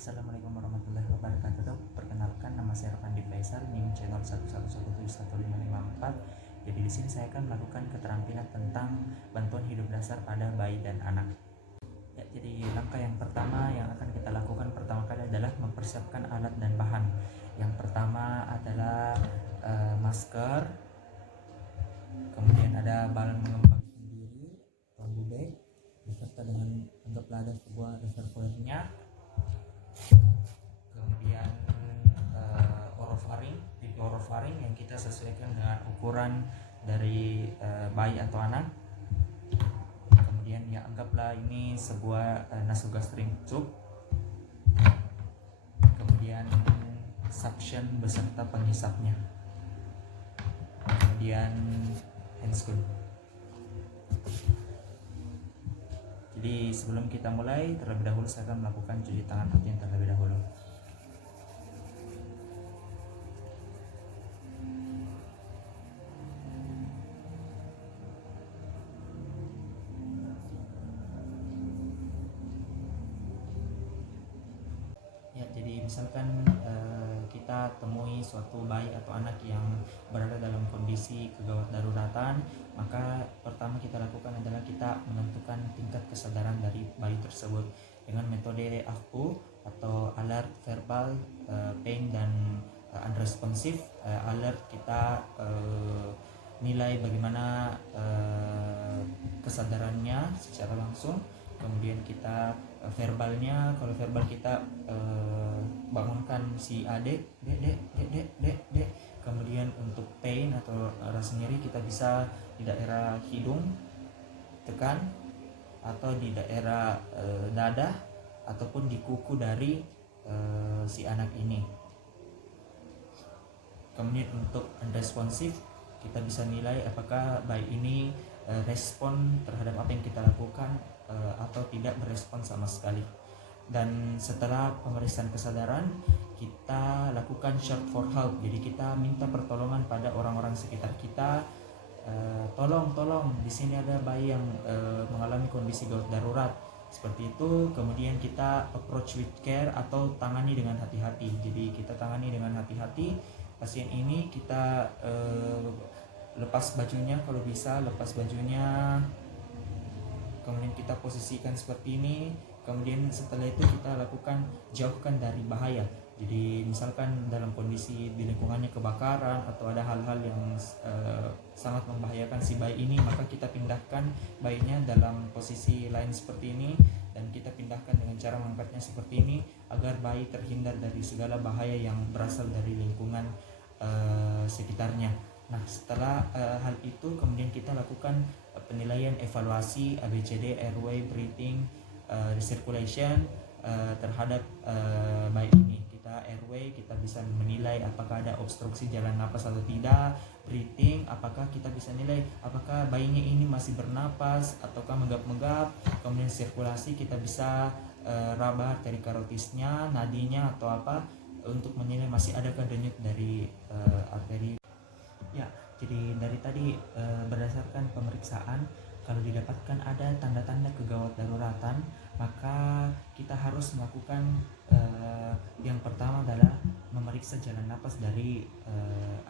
Assalamualaikum warahmatullahi wabarakatuh. Perkenalkan, nama saya Rafandi Faisal, NIM channel 111711554. Jadi di sini saya akan melakukan keterampilan tentang bantuan hidup dasar pada bayi dan anak. Ya, jadi langkah yang pertama yang akan kita lakukan pertama kali adalah mempersiapkan alat dan bahan. Yang pertama adalah masker, kemudian ada balon mengembang sendiri, bambu bag, beserta dengan anggaplah ada sebuah reservoirnya, kemudian orofaring yang kita sesuaikan dengan ukuran dari bayi atau anak. Kemudian ya anggaplah ini sebuah nasogastric tube, kemudian suction beserta penghisapnya, kemudian handscoon. Jadi sebelum kita mulai, terlebih dahulu saya akan melakukan cuci tangan rutin terlebih dahulu. Ya, jadi misalkan kita temui suatu bayi atau anak yang berada dalam kondisi kegawat daruratan, maka pertama kita lakukan adalah kita menentukan tingkat kesadaran dari bayi tersebut dengan metode AVPU atau alert, verbal, pain, dan unresponsive. Alert kita nilai bagaimana kesadarannya secara langsung, kemudian kita verbalnya, kalau verbal kita bangunkan si adik, dek. Kemudian untuk pain atau rasa nyeri kita bisa di daerah hidung tekan, atau di daerah dada, ataupun di kuku dari si anak ini. Kemudian untuk unresponsive kita bisa nilai apakah bayi ini respon terhadap apa yang kita lakukan atau tidak berespon sama sekali. Dan setelah pemeriksaan kesadaran, kita lakukan shout for help. Jadi kita minta pertolongan pada orang-orang sekitar kita. Tolong, di sini ada bayi yang mengalami kondisi gawat darurat. Seperti itu. Kemudian kita approach with care atau tangani dengan hati-hati. Jadi kita tangani dengan hati-hati pasien ini. Kita lepas bajunya, kalau bisa lepas bajunya, kemudian kita posisikan seperti ini. Kemudian setelah itu kita lakukan jauhkan dari bahaya. Jadi misalkan dalam kondisi di lingkungannya kebakaran atau ada hal-hal yang sangat membahayakan si bayi ini, maka kita pindahkan bayinya dalam posisi lain seperti ini, dan kita pindahkan dengan cara mengangkatnya seperti ini agar bayi terhindar dari segala bahaya yang berasal dari lingkungan sekitarnya. Nah, setelah hal itu kemudian kita lakukan penilaian evaluasi ABCD, airway, breathing, circulation terhadap bayi ini. Kita airway, kita bisa menilai apakah ada obstruksi jalan napas atau tidak. Breathing, apakah kita bisa nilai apakah bayinya ini masih bernapas ataukah menggap-menggap. Kemudian sirkulasi, kita bisa raba arteri karotisnya, nadinya atau apa, untuk menilai masih adakah denyut dari arteri. Ya, jadi dari tadi berdasarkan pemeriksaan, kalau didapatkan ada tanda-tanda kegawat daruratan, maka kita harus melakukan yang pertama adalah memeriksa jalan napas dari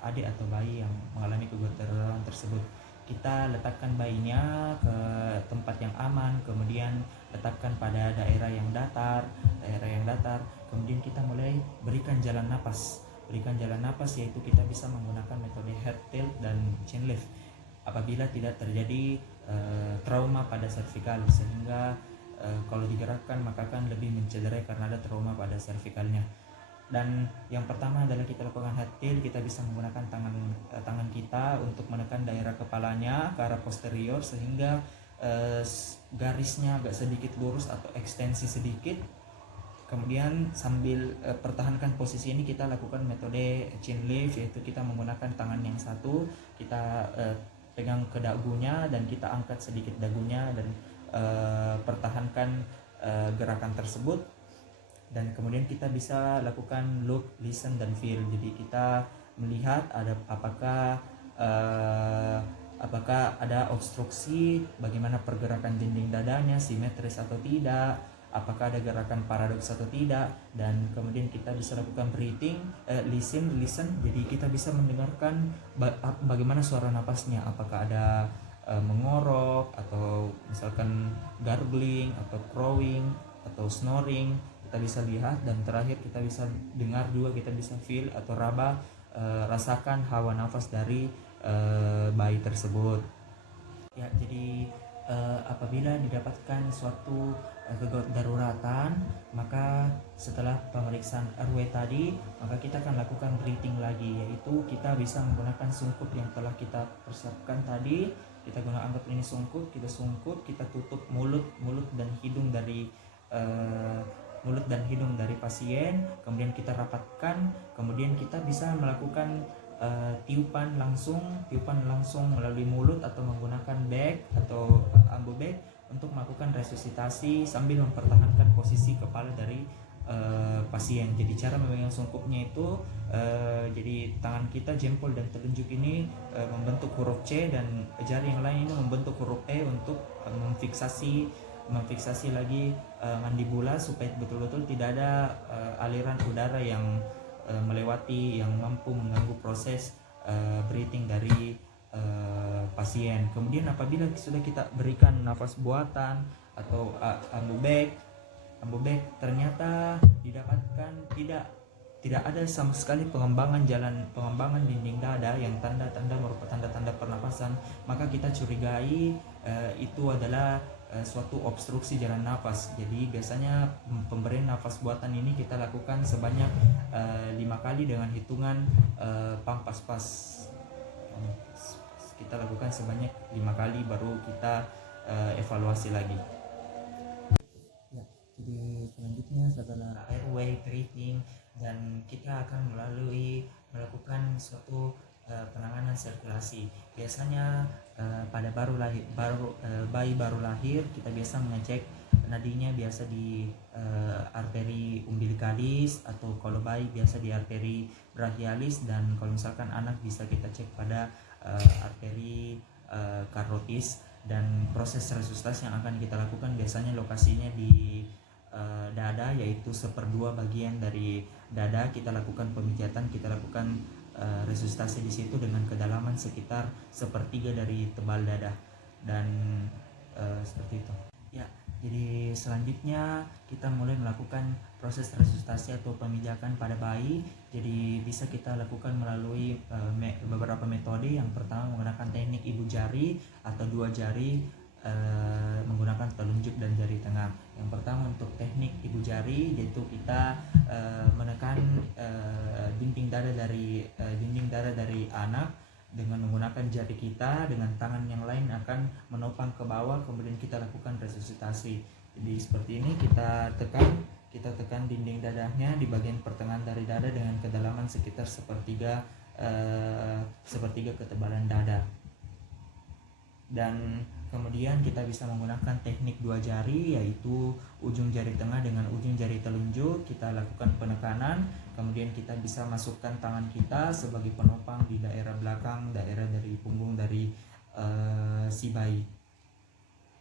adik atau bayi yang mengalami kegawat daruratan tersebut. Kita letakkan bayinya ke tempat yang aman, kemudian letakkan pada daerah yang datar, kemudian kita mulai berikan jalan napas. Yaitu kita bisa menggunakan metode head tilt dan chin lift apabila tidak terjadi trauma pada cervical, sehingga kalau digerakkan maka akan lebih mencederai karena ada trauma pada cervicalnya. Dan yang pertama adalah kita lakukan head tilt. Kita bisa menggunakan tangan kita untuk menekan daerah kepalanya ke arah posterior sehingga garisnya agak sedikit lurus atau ekstensi sedikit. Kemudian sambil pertahankan posisi ini, kita lakukan metode chin lift, yaitu kita menggunakan tangan yang satu, kita pegang ke dagunya dan kita angkat sedikit dagunya dan pertahankan gerakan tersebut. Dan kemudian kita bisa lakukan look, listen, dan feel. Jadi kita melihat ada apakah ada obstruksi, bagaimana pergerakan dinding dadanya, simetris atau tidak, apakah ada gerakan paradoks atau tidak, dan kemudian kita bisa lakukan breathing, listen, jadi kita bisa mendengarkan bagaimana suara napasnya, apakah ada mengorok atau misalkan gargling atau crowing atau snoring, kita bisa lihat. Dan terakhir kita bisa dengar juga, kita bisa feel atau raba, rasakan hawa nafas dari bayi tersebut. Ya, jadi apabila didapatkan suatu kedaruratan, maka setelah pemeriksaan RW tadi, maka kita akan lakukan breathing lagi, yaitu kita bisa menggunakan sungkup yang telah kita persiapkan tadi. Kita gunakan, anggap ini sungkup, kita tutup mulut dan hidung dari pasien, kemudian kita rapatkan, kemudian kita bisa melakukan tiupan langsung melalui mulut atau menggunakan bag atau ambu bag untuk melakukan resusitasi sambil mempertahankan posisi kepala dari pasien. Jadi cara memegang sungkupnya itu jadi tangan kita, jempol dan telunjuk ini membentuk huruf C, dan jari yang lain ini membentuk huruf E untuk memfiksasi lagi mandibula, supaya betul-betul tidak ada aliran udara yang melewati, yang mampu mengganggu proses breathing dari pasien. Kemudian apabila sudah kita berikan nafas buatan atau ambu bag, ternyata didapatkan tidak ada sama sekali pengembangan dinding dada yang tanda-tanda merupakan tanda-tanda pernapasan, maka kita curigai itu adalah suatu obstruksi jalan nafas. Jadi biasanya pemberian nafas buatan ini kita lakukan sebanyak 5 kali dengan hitungan pas. Kita lakukan sebanyak 5 kali, baru kita evaluasi lagi. Ya, jadi selanjutnya setelah airway breathing, dan kita akan melakukan suatu penanganan sirkulasi. Biasanya pada bayi baru lahir, kita biasa mengecek nadinya biasa di arteri umbilikalis, atau kalau bayi biasa di arteri brachialis, dan kalau misalkan anak bisa kita cek pada arteri karotis. Dan proses resusitasi yang akan kita lakukan biasanya lokasinya di dada, yaitu 1/2 bagian dari dada. Kita lakukan pemijatan, kita lakukan resusitasi di situ dengan kedalaman sekitar 1/3 dari tebal dada, dan seperti itu. Ya, jadi selanjutnya kita mulai melakukan proses resusitasi atau pemijakan pada bayi. Jadi bisa kita lakukan melalui beberapa metode. Yang pertama menggunakan teknik ibu jari atau 2 jari menggunakan telunjuk dan jari tengah. Yang pertama untuk teknik ibu jari, yaitu kita menekan dinding dada dari anak dengan menggunakan jari kita, dengan tangan yang lain akan menopang ke bawah, kemudian kita lakukan resusitasi. Jadi seperti ini, kita tekan dinding dadanya di bagian pertengahan dari dada dengan kedalaman sekitar 1/3 ketebalan dada. Dan kemudian kita bisa menggunakan teknik 2 jari, yaitu ujung jari tengah dengan ujung jari telunjuk. Kita lakukan penekanan, kemudian kita bisa masukkan tangan kita sebagai penopang di daerah belakang, daerah dari punggung dari si bayi.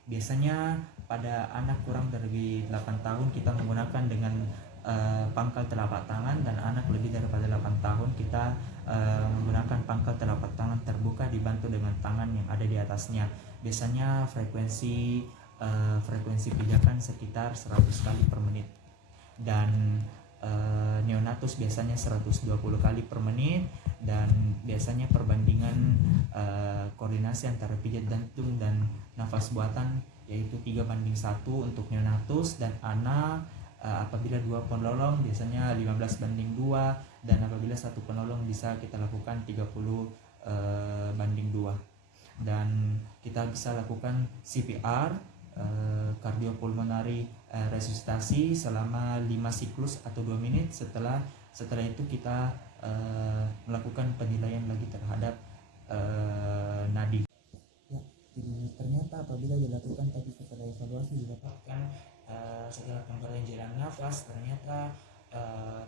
Biasanya pada anak kurang dari 8 tahun kita menggunakan dengan pangkal telapak tangan, dan anak lebih daripada 8 tahun kita menggunakan pangkal telapak tangan terbuka dibantu dengan tangan yang ada di atasnya. Biasanya frekuensi pijakan sekitar 100 kali per menit, dan neonatus biasanya 120 kali per menit. Dan biasanya perbandingan koordinasi antara pijat jantung dan nafas buatan yaitu 3:1 untuk neonatus, dan anak apabila 2 penolong biasanya 15:2, dan apabila 1 penolong bisa kita lakukan 30:2. Dan kita bisa lakukan CPR, kardiopulmonari resusitasi selama 5 siklus atau 2 menit. Setelah itu kita melakukan penilaian lagi terhadap nadi. Ya, jadi ternyata apabila dilakukan tadi setelah evaluasi didapatkan setelah pemberian jalan nafas, ternyata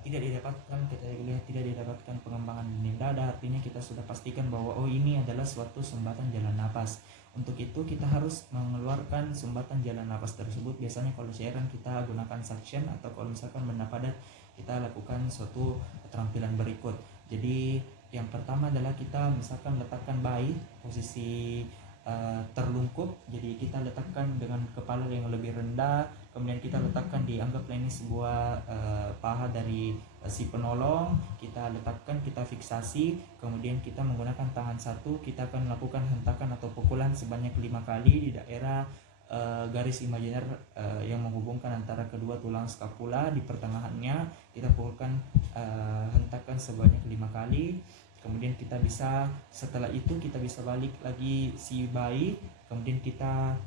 tidak didapatkan, kita lihat tidak didapatkan pengembangan dinding dada, artinya kita sudah pastikan bahwa oh ini adalah suatu sumbatan jalan napas. Untuk itu kita harus mengeluarkan sumbatan jalan napas tersebut. Biasanya kalau cairan kita gunakan suction, atau kalau misalkan benda padat kita lakukan suatu keterampilan berikut. Jadi yang pertama adalah kita misalkan letakkan bayi posisi terlungkup, jadi kita letakkan dengan kepala yang lebih rendah, kemudian kita letakkan, dianggaplah ini sebuah paha dari si penolong, kita letakkan, kita fiksasi, kemudian kita menggunakan tangan satu, kita akan melakukan hentakan atau pukulan sebanyak 5 kali di daerah garis imajiner yang menghubungkan antara kedua tulang skapula. Di pertengahannya kita pukulkan, hentakan sebanyak 5 kali. Kemudian kita bisa, setelah itu kita bisa balik lagi si bayi, kemudian kita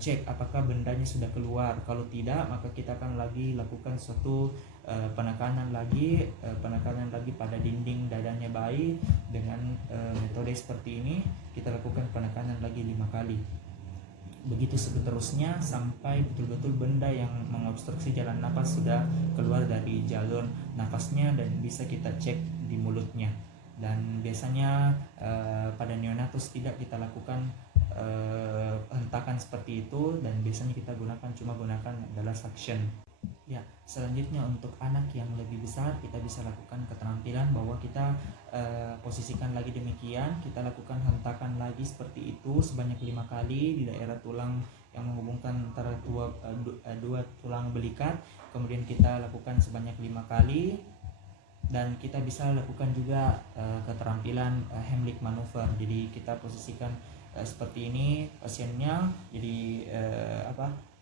cek apakah bendanya sudah keluar. Kalau tidak, maka kita akan lagi lakukan suatu penekanan lagi pada dinding dadanya bayi dengan metode seperti ini. Kita lakukan penekanan lagi 5 kali. Begitu seterusnya sampai betul-betul benda yang mengobstruksi jalan napas sudah keluar dari jalur napasnya dan bisa kita cek di mulutnya. Dan biasanya pada neonatus tidak kita lakukan hentakan seperti itu, dan biasanya kita gunakan adalah suction. Ya, selanjutnya untuk anak yang lebih besar kita bisa lakukan keterampilan bahwa kita posisikan lagi demikian, kita lakukan hentakan lagi seperti itu sebanyak 5 kali di daerah tulang yang menghubungkan antara dua tulang belikat. Kemudian kita lakukan sebanyak 5 kali. Dan kita bisa lakukan juga keterampilan Heimlich maneuver. Jadi kita posisikan seperti ini pasiennya. Jadi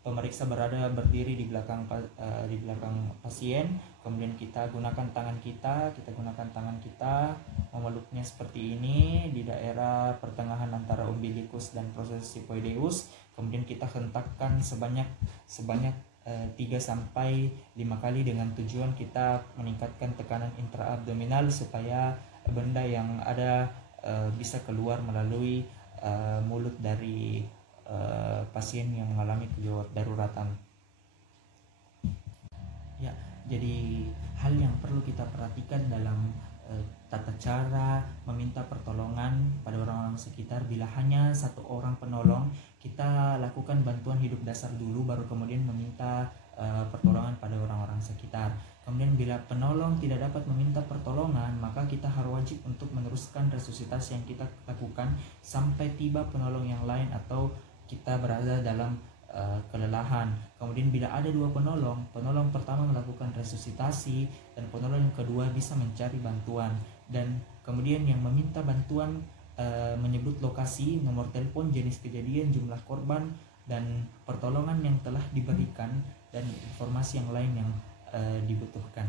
pemeriksa berada berdiri di belakang pasien. Kemudian kita gunakan tangan kita memeluknya seperti ini di daerah pertengahan antara umbilikus dan proses sifoideus. Kemudian kita hentakkan sebanyak 3 sampai 5 kali dengan tujuan kita meningkatkan tekanan intraabdominal supaya benda yang ada bisa keluar melalui mulut dari pasien yang mengalami kedaruratan. Ya, jadi hal yang perlu kita perhatikan dalam tata cara meminta pertolongan pada orang-orang sekitar. Bila hanya satu orang penolong, kita lakukan bantuan hidup dasar dulu, baru kemudian meminta pertolongan pada orang-orang sekitar. Kemudian bila penolong tidak dapat meminta pertolongan, maka kita harus wajib untuk meneruskan resusitasi yang kita lakukan sampai tiba penolong yang lain atau kita berada dalam kelelahan. Kemudian bila ada 2 penolong pertama melakukan resusitasi dan penolong yang kedua bisa mencari bantuan, dan kemudian yang meminta bantuan menyebut lokasi, nomor telepon, jenis kejadian, jumlah korban, dan pertolongan yang telah diberikan, dan informasi yang lain yang dibutuhkan.